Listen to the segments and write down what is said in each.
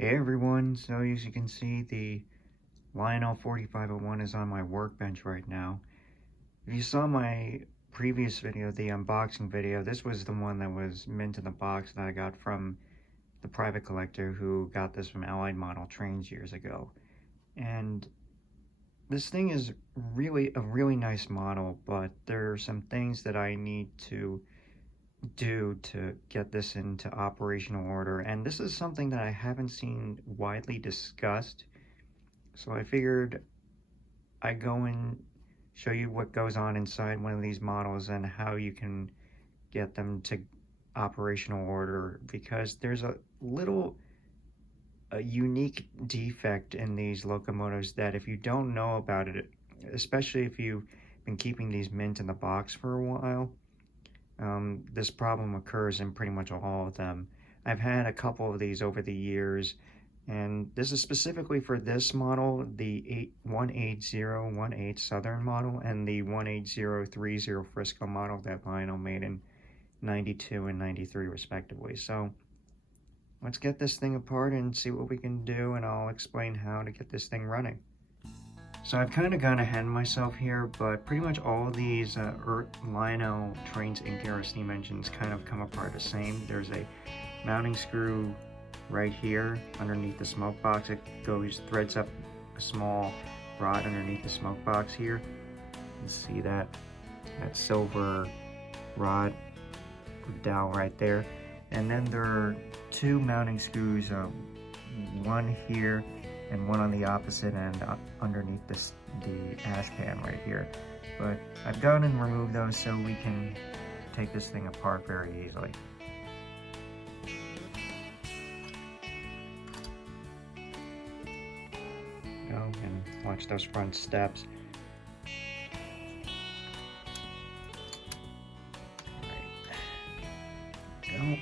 Hey everyone, so as you can see, the Lionel 4501 is on my workbench right now. If you saw my previous video, the unboxing video, this was the one that was mint in the box that I got from the private collector who got this from Allied Model Trains years ago. And this thing is really a really nice model, but there are some things that I need to do to get this into operational order, and this is something that I haven't seen widely discussed, so I figured I'd go and show you what goes on inside one of these models and how you can get them to operational order, because there's a unique defect in these locomotives that if you don't know about it, especially if you've been keeping these mint in the box for a while, this problem occurs in pretty much all of them. I've had a couple of these over the years, and this is specifically for this model, the 18018 Southern model and the 18030 Frisco model that Lionel made in 92 and 93 respectively. So let's get this thing apart and see what we can do, and I'll explain how to get this thing running. So I've kind of gone ahead of myself here, but pretty much all of these Lionel Trains Inc. era steam engines kind of come apart the same. There's a mounting screw right here underneath the smoke box. It threads up a small rod underneath the smoke box here. You can see that silver rod dowel right there. And then there are two mounting screws, one here and one on the opposite end underneath the ash pan right here. But I've gone and removed those so we can take this thing apart very easily. Go and watch those front steps. Go.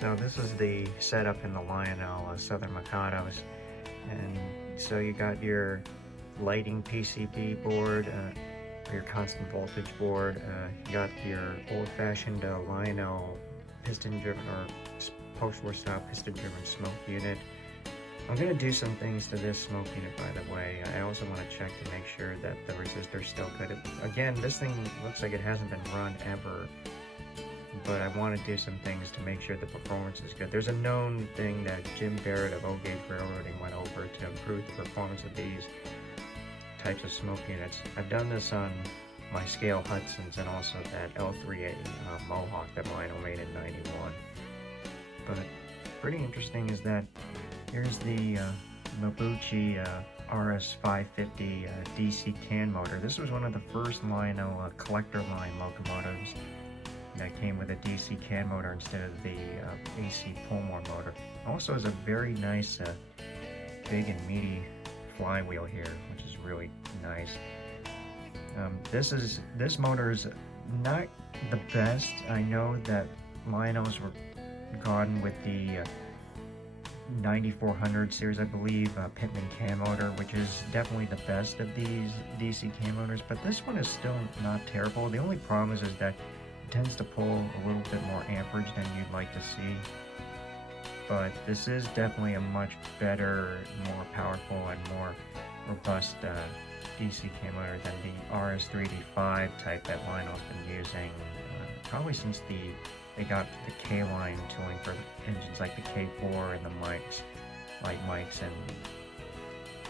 So this is the setup in the Lionel Southern Mikados, and so you got your lighting PCB board, your constant voltage board, you got your old-fashioned Lionel piston-driven or post-war-style piston-driven smoke unit. I'm going to do some things to this smoke unit, by the way. I also want to check to make sure that the resistor's still good. Again, this thing looks like it hasn't been run ever, but I want to do some things to make sure the performance is good. There's a known thing that Jim Barrett of O-Gauge Railroading went over to improve the performance of these types of smoke units. I've done this on my scale Hudsons and also that L3A Mohawk that Lionel made in 91. But pretty interesting is that here's the Mabuchi RS550 DC can motor. This was one of the first Lionel collector line locomotives that came with a DC can motor instead of the AC Pullmore motor. Also has a very nice big and meaty flywheel here, which is really nice. This motor is not the best. I know that Lionel's were gone with the 9400 series, I believe, Pitman can motor, which is definitely the best of these DC can motors, but this one is still not terrible. The only problem is that tends to pull a little bit more amperage than you'd like to see, but this is definitely a much better, more powerful and more robust DC can motor than the RS3D5 type that Lionel's been using probably since they got the K-line tooling for engines like the K4 and the mics, light mics, and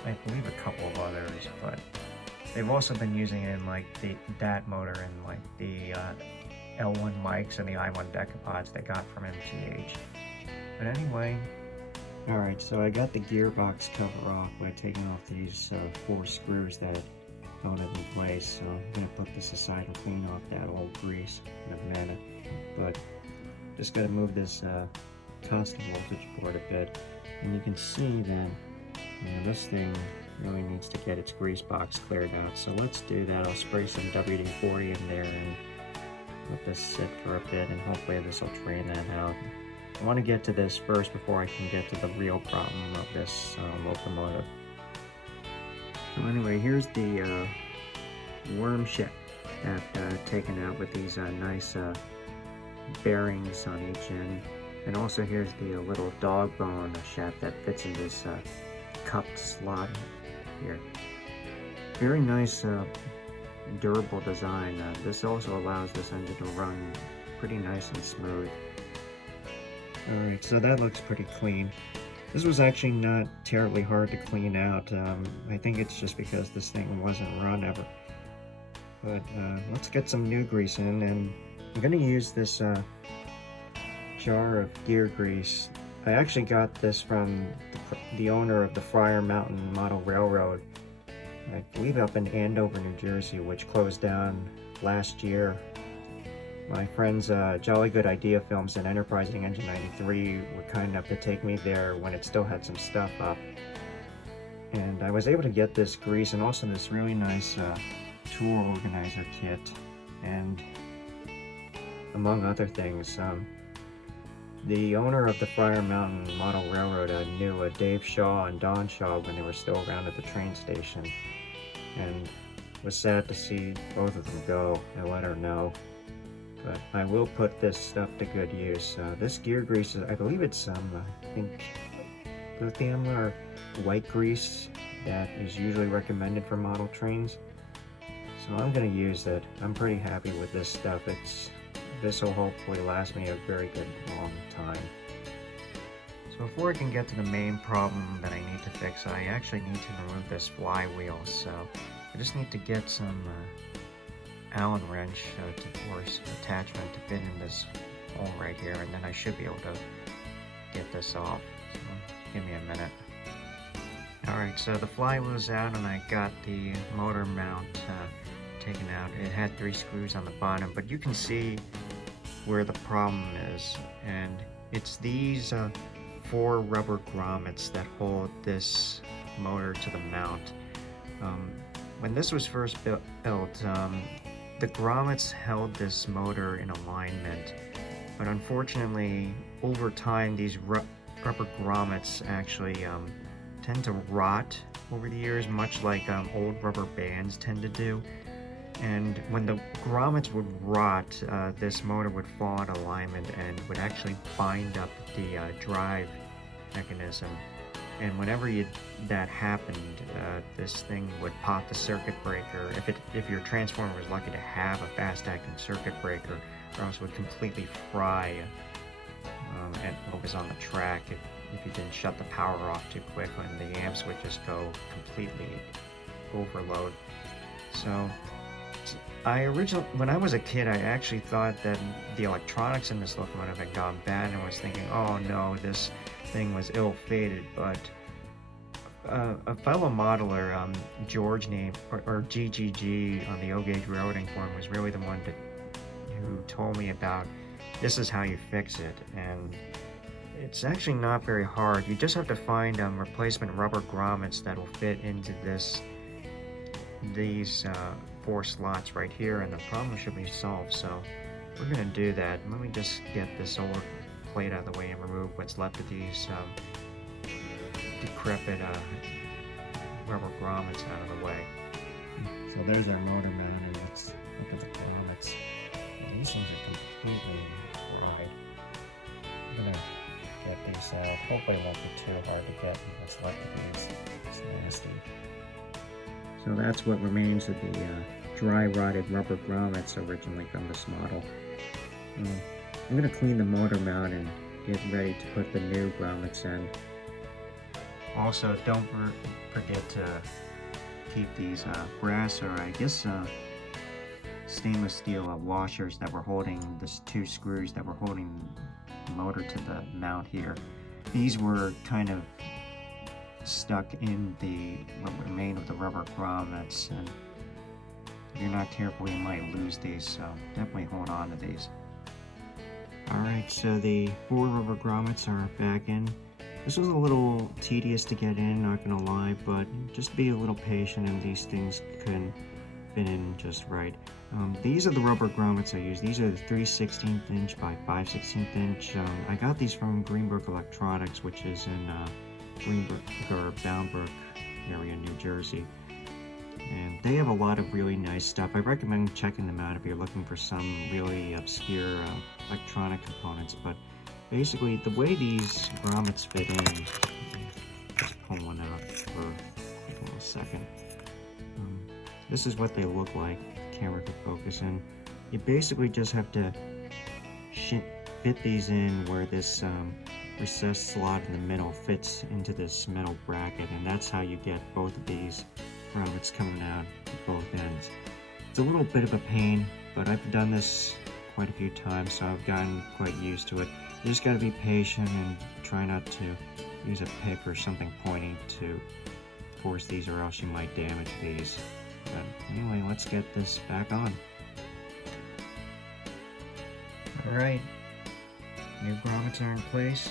I believe a couple of others, but they've also been using it in like that motor and like the L1 mics and the I1 decapods they got from MTH. But anyway, alright, so I got the gearbox cover off by taking off these 4 screws that held it in place, so I'm going to put this aside and clean off that old grease in a minute. But just got to move this constant voltage board a bit, and you can see that this thing really needs to get its grease box cleared out. So let's do that. I'll spray some WD-40 in there and let this sit for a bit, and hopefully this will drain that out. I want to get to this first before I can get to the real problem of this locomotive. So anyway, here's the worm shaft taken out with these nice bearings on each end. And also here's the little dog bone shaft that fits in this cupped slot here. Very nice durable design. This also allows this engine to run pretty nice and smooth. Alright, so that looks pretty clean. This was actually not terribly hard to clean out. I think it's just because this thing wasn't run ever. But let's get some new grease in, and I'm going to use this jar of gear grease. I actually got this from the owner of the Friar Mountain Model Railroad, I believe up in Andover, New Jersey, which closed down last year. My friends Jolly Good Idea Films and Enterprising Engine 93 were kind enough to take me there when it still had some stuff up. And I was able to get this grease and also this really nice tool organizer kit, and among other things. The owner of the Friar Mountain Model Railroad knew Dave Shaw and Don Shaw when they were still around at the train station, and was sad to see both of them go. I let her know. But I will put this stuff to good use. This gear grease, I believe it's I think lithium or white grease that is usually recommended for model trains. So I'm going to use it. I'm pretty happy with this stuff. This will hopefully last me a very good long time. So before I can get to the main problem that I need to fix, I actually need to remove this flywheel. So I just need to get some Allen wrench or attachment to fit in this hole right here, and then I should be able to get this off. So give me a minute. Alright, so the flywheel's out and I got the motor mount taken out. It had 3 screws on the bottom, but you can see where the problem is, and it's these 4 rubber grommets that hold this motor to the mount. When this was first built, the grommets held this motor in alignment, but unfortunately over time these rubber grommets actually tend to rot over the years, much like old rubber bands tend to do. And when the grommets would rot, this motor would fall out of alignment and would actually bind up the drive mechanism. And whenever that happened, this thing would pop the circuit breaker. If your transformer was lucky to have a fast-acting circuit breaker, or else would completely fry and what was on the track if you didn't shut the power off too quick, and the amps would just go completely overload. So when I was a kid, I actually thought that the electronics in this locomotive had gone bad, and was thinking, oh no, this thing was ill-fated. But a fellow modeler, George named, or GGG on the O-Gauge Railroading Forum, was really the one who told me about this is how you fix it. And it's actually not very hard. You just have to find replacement rubber grommets that will fit into these 4 slots right here, and the problem should be solved. So we're going to do that. Let me just get this old plate out of the way and remove what's left of these decrepit rubber grommets out of the way. So there's our motor mount, and let's look at the grommets. These things are completely fried. I'm going to get these out. Hopefully it won't be too hard to get what's left of these. It's nasty. So that's what remains of the dry rotted rubber grommets originally from this model. I'm going to clean the motor mount and get ready to put the new grommets in. Also, don't forget to keep these brass, or I guess stainless steel washers that were holding this 2 screws that were holding the motor to the mount here. These were kind of stuck in what remained of the rubber grommets, and if you're not careful you might lose these, so definitely hold on to these. Alright, so the 4 rubber grommets are back in. This was a little tedious to get in, not gonna lie, but just be a little patient and these things can fit in just right. These are the rubber grommets I use. These are the 3/16 inch by 5/16 inch. I got these from Greenbrook Electronics, which is in Greenbrook or Boundbrook area, New Jersey. And they have a lot of really nice stuff. I recommend checking them out if you're looking for some really obscure electronic components. But basically the way these grommets fit in, let's pull one out for a little second. This is what they look like. Camera could focus in. You basically just have to fit these in where this recessed slot in the middle fits into this metal bracket, and that's how you get both of these grommets coming out at both ends. It's a little bit of a pain, but I've done this quite a few times, so I've gotten quite used to it. You just gotta be patient and try not to use a pick or something pointy to force these, or else you might damage these. But anyway, let's get this back on. Alright, new grommets are in place.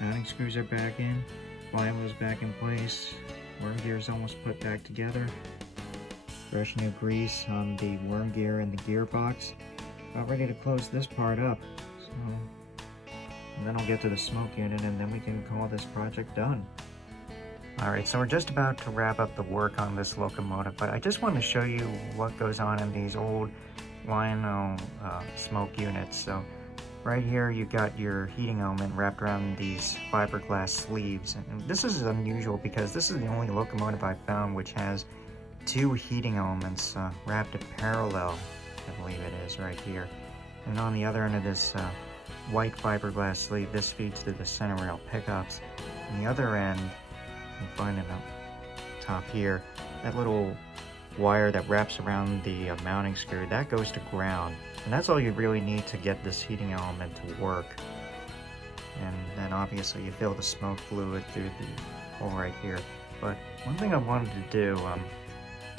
Mounting screws are back in. Flywheel's back in place. Worm gear is almost put back together. Fresh new grease on the worm gear and the gearbox. About ready to close this part up. So, and then I'll get to the smoke unit, and then we can call this project done. Alright, so we're just about to wrap up the work on this locomotive, but I just want to show you what goes on in these old Lionel smoke units. So right here you got your heating element wrapped around these fiberglass sleeves, and this is unusual because this is the only locomotive I found which has two heating elements wrapped in parallel, I believe it is right here. And on the other end of this white fiberglass sleeve, this feeds to the center rail pickups. On the other end, you can find it up top here, that little wire that wraps around the mounting screw, that goes to ground. And that's all you really need to get this heating element to work. And then obviously you fill the smoke fluid through the hole right here. But one thing I wanted to do,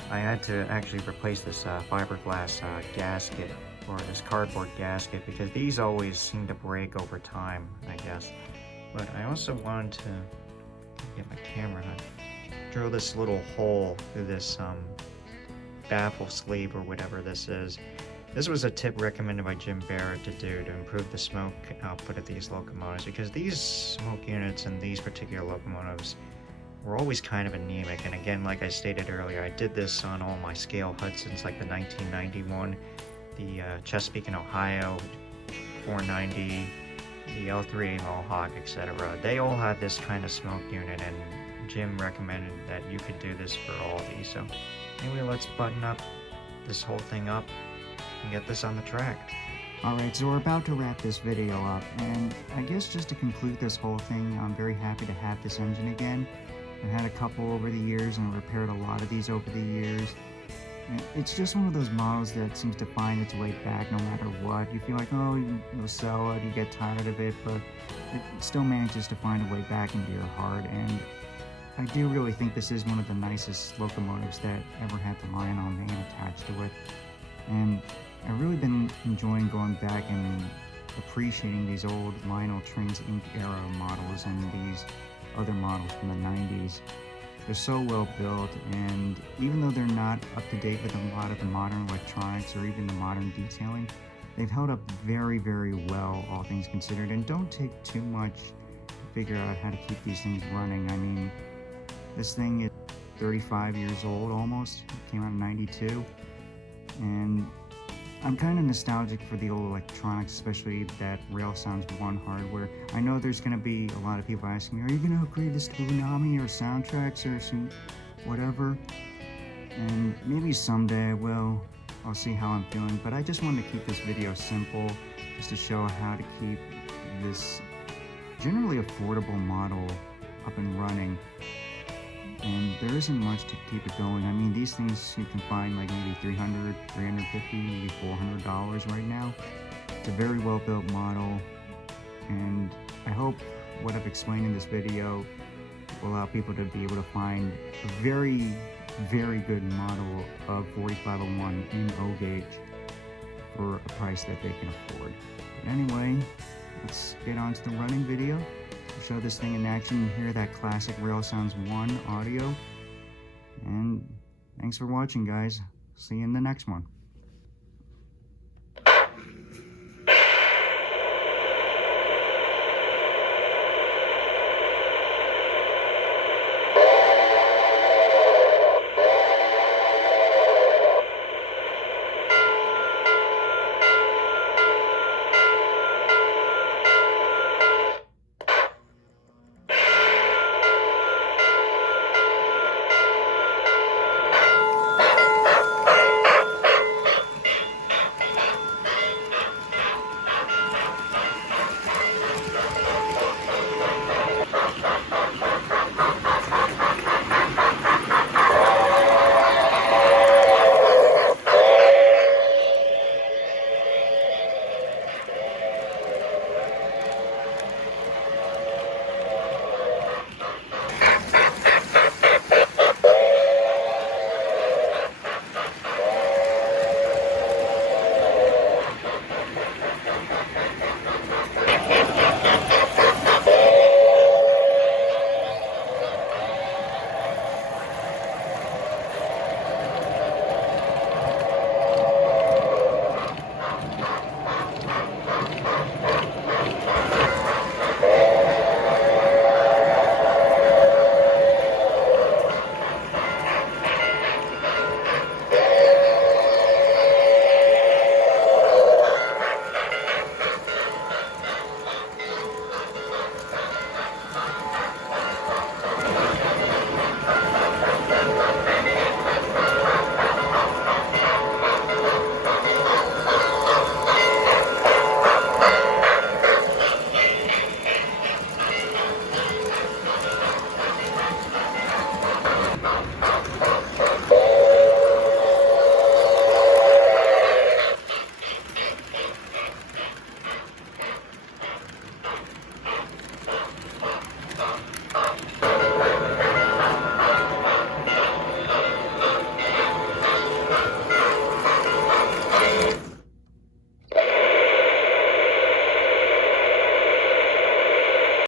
I had to actually replace this fiberglass gasket, or this cardboard gasket, because these always seem to break over time, I guess. But I also wanted to get my camera to drill this little hole through this baffle sleeve or whatever this is. This was a tip recommended by Jim Barrett to do to improve the smoke output of these locomotives, because these smoke units and these particular locomotives were always kind of anemic. And again, like I stated earlier, I did this on all my scale Hudsons, like the 1991, the Chesapeake and Ohio 490, the L3A Mohawk, etc. They all had this kind of smoke unit, and Jim recommended that you could do this for all of these. So anyway, let's button up this whole thing up and get this on the track. Alright, so we're about to wrap this video up, and I guess just to conclude this whole thing, I'm very happy to have this engine again. I've had a couple over the years, and I've repaired a lot of these over the years. And it's just one of those models that seems to find its way back no matter what. You feel like, oh, you'll sell it, you get tired of it, but it still manages to find a way back into your heart. And I do really think this is one of the nicest locomotives that ever had the Lionel name attached to it. And I've really been enjoying going back and appreciating these old Lionel Trains Inc. era models and these other models from the 90s. They're so well built, and even though they're not up to date with a lot of the modern electronics or even the modern detailing, they've held up very, very well, all things considered, and don't take too much to figure out how to keep these things running. I mean, this thing is 35 years old almost. It came out in '92, and I'm kind of nostalgic for the old electronics, especially that Rail Sounds 1 hardware. I know there's going to be a lot of people asking me, are you going to upgrade this to Unami or soundtracks or some whatever? And maybe someday I will. I'll see how I'm feeling. But I just wanted to keep this video simple, just to show how to keep this generally affordable model up and running. And there isn't much to keep it going. I mean, these things you can find like maybe $300, $350, maybe $400 right now. It's a very well built model, and I hope what I've explained in this video will allow people to be able to find a very, very good model of 4501 in O-gauge for a price that they can afford. But anyway, let's get on to the running video. Show this thing in action and hear that classic Rail Sounds 1 audio. And thanks for watching, guys. See you in the next one.